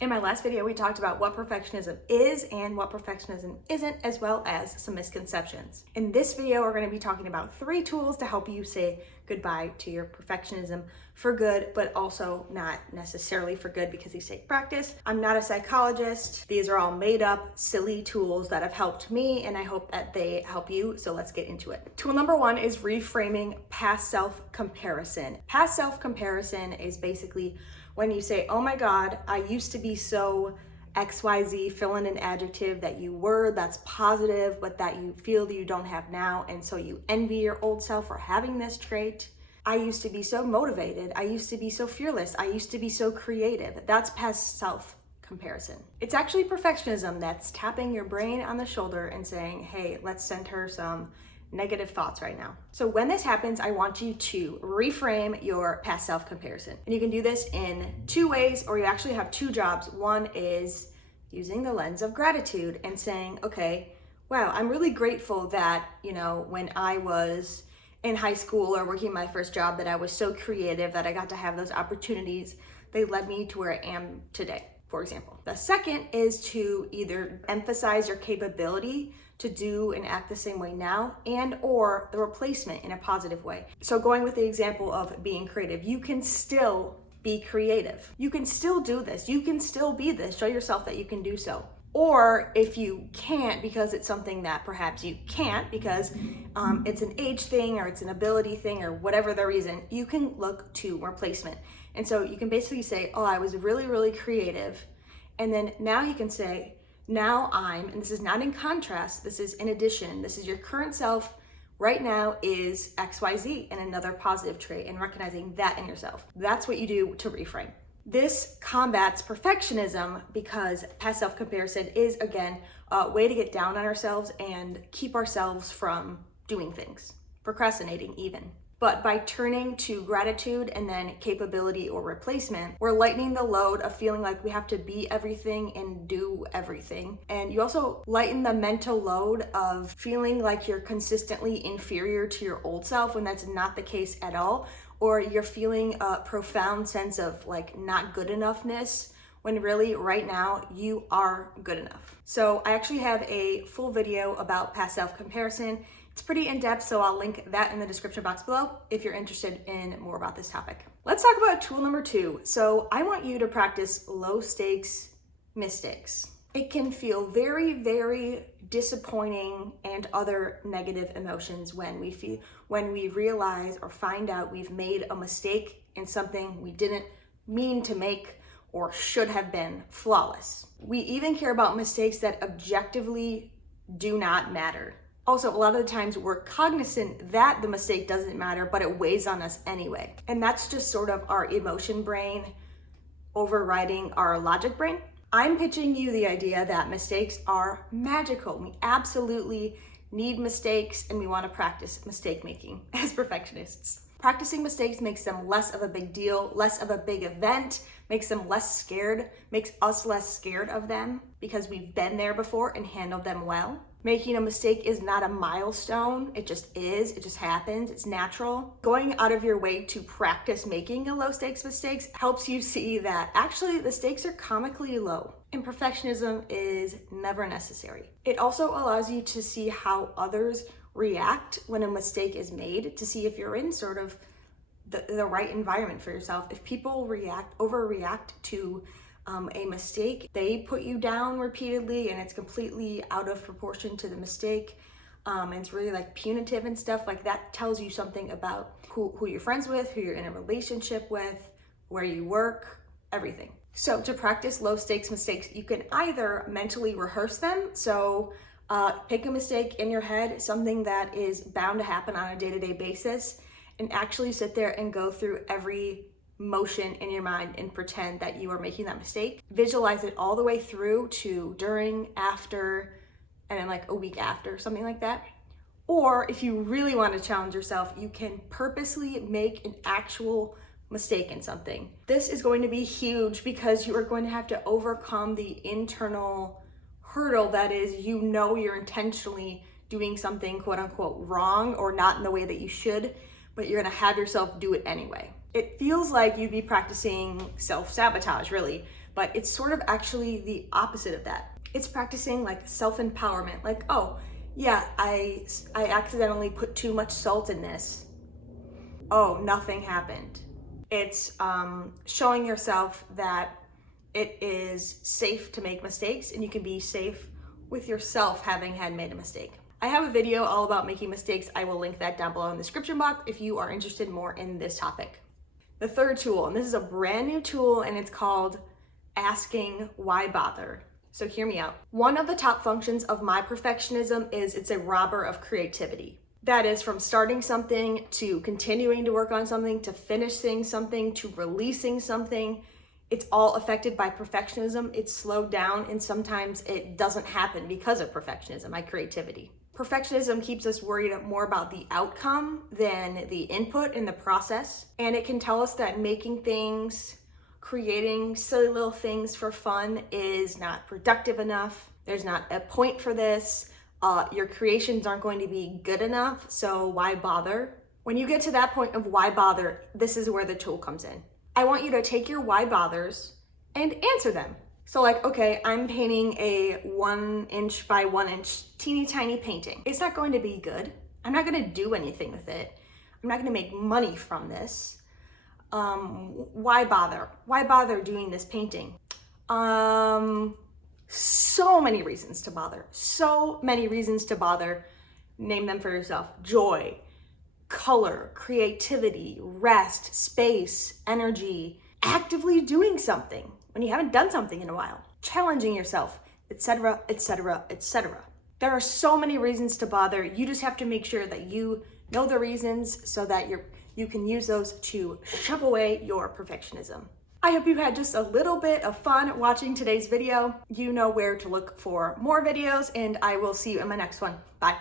In my last video, we talked about what perfectionism is and what perfectionism isn't, as well as some misconceptions. In this video, we're going to be talking about 3 tools to help you say goodbye to your perfectionism for good, but also not necessarily for good because these take practice. I'm not a psychologist. These are all made up, silly tools that have helped me, and I hope that they help you. So let's get into it. Tool number 1 is reframing past self-comparison. Past self-comparison is basically when you say, oh my God, I used to be so XYZ, fill in an adjective that you were that's positive, but that you feel that you don't have now. And so you envy your old self for having this trait. I used to be so motivated. I used to be so fearless. I used to be so creative. That's past self-comparison. It's actually perfectionism that's tapping your brain on the shoulder and saying, hey, let's send her some negative thoughts right now. So when this happens, I want you to reframe your past self-comparison. And you can do this in 2 ways, or you actually have 2 jobs. One is using the lens of gratitude and saying, okay, wow, I'm really grateful that, when I was in high school or working my first job, that I was so creative, that I got to have those opportunities. They led me to where I am today, for example. The second is to either emphasize your capability to do and act the same way now, and or the replacement in a positive way. So going with the example of being creative, you can still be creative. You can still do this. You can still be this. Show yourself that you can do so. Or if you can't, because it's something that perhaps you can't because it's an age thing or it's an ability thing or whatever the reason, you can look to replacement. And so you can basically say, oh, I was really, really creative. And then now you can say, now and this is not in contrast, this is in addition, this is your current self right now is XYZ, and another positive trait, and recognizing that in yourself. That's what you do to reframe. This combats perfectionism because past self-comparison is, again, a way to get down on ourselves and keep ourselves from doing things, procrastinating even. But by turning to gratitude and then capability or replacement, we're lightening the load of feeling like we have to be everything and do everything. And you also lighten the mental load of feeling like you're consistently inferior to your old self when that's not the case at all. Or you're feeling a profound sense of like not good enoughness when really right now you are good enough. So I actually have a full video about past self-comparison. It's pretty in-depth, so I'll link that in the description box below if you're interested in more about this topic. Let's talk about tool number 2. So I want you to practice low stakes mistakes. It can feel very, very disappointing and other negative emotions when we realize or find out we've made a mistake in something we didn't mean to make or should have been flawless. We even care about mistakes that objectively do not matter. Also, a lot of the times we're cognizant that the mistake doesn't matter, but it weighs on us anyway. And that's just sort of our emotion brain overriding our logic brain. I'm pitching you the idea that mistakes are magical. We absolutely need mistakes, and we want to practice mistake making as perfectionists. Practicing mistakes makes them less of a big deal, less of a big event, makes them less scared, makes us less scared of them because we've been there before and handled them well. Making a mistake is not a milestone. It just is. It just happens. It's natural. Going out of your way to practice making a low stakes mistakes helps you see that actually the stakes are comically low and perfectionism is never necessary. It also allows you to see how others react when a mistake is made, to see if you're in sort of the right environment for yourself. If people overreact to a mistake, they put you down repeatedly and it's completely out of proportion to the mistake. And it's really like punitive and stuff like that tells you something about who you're friends with, who you're in a relationship with, where you work, everything. So to practice low stakes mistakes, you can either mentally rehearse them. So pick a mistake in your head, something that is bound to happen on a day-to-day basis, and actually sit there and go through every motion in your mind and pretend that you are making that mistake. Visualize it all the way through to during, after, and then like a week after, something like that. Or if you really want to challenge yourself, you can purposely make an actual mistake in something. This is going to be huge because you are going to have to overcome the internal hurdle that is, you're intentionally doing something quote unquote wrong or not in the way that you should, but you're going to have yourself do it anyway. It feels like you'd be practicing self-sabotage, really, but it's sort of actually the opposite of that. It's practicing like self-empowerment, like, oh, yeah, I accidentally put too much salt in this. Oh, nothing happened. It's showing yourself that it is safe to make mistakes, and you can be safe with yourself having had made a mistake. I have a video all about making mistakes. I will link that down below in the description box if you are interested more in this topic. The third tool, and this is a brand new tool, and it's called asking why bother. So hear me out. One of the top functions of my perfectionism is it's a robber of creativity. That is, from starting something to continuing to work on something to finishing something to releasing something, it's all affected by perfectionism. It's slowed down, and sometimes it doesn't happen because of perfectionism, my creativity. Perfectionism keeps us worried more about the outcome than the input in the process, and it can tell us that making things, creating silly little things for fun is not productive enough. There's not a point for this. Your creations aren't going to be good enough, so why bother? When you get to that point of why bother, this is where the tool comes in. I want you to take your why bothers and answer them. So like, okay, I'm painting a 1 inch by 1 inch teeny tiny painting. It's not going to be good. I'm not going to do anything with it. I'm not going to make money from this. Why bother? Why bother doing this painting? So many reasons to bother. So many reasons to bother. Name them for yourself. Joy, color, creativity, rest, space, energy, actively doing something when you haven't done something in a while, challenging yourself, etc., etc., etc. There are so many reasons to bother. You just have to make sure that you know the reasons so that you can use those to shove away your perfectionism. I hope you had just a little bit of fun watching today's video. You know where to look for more videos, and I will see you in my next one. Bye.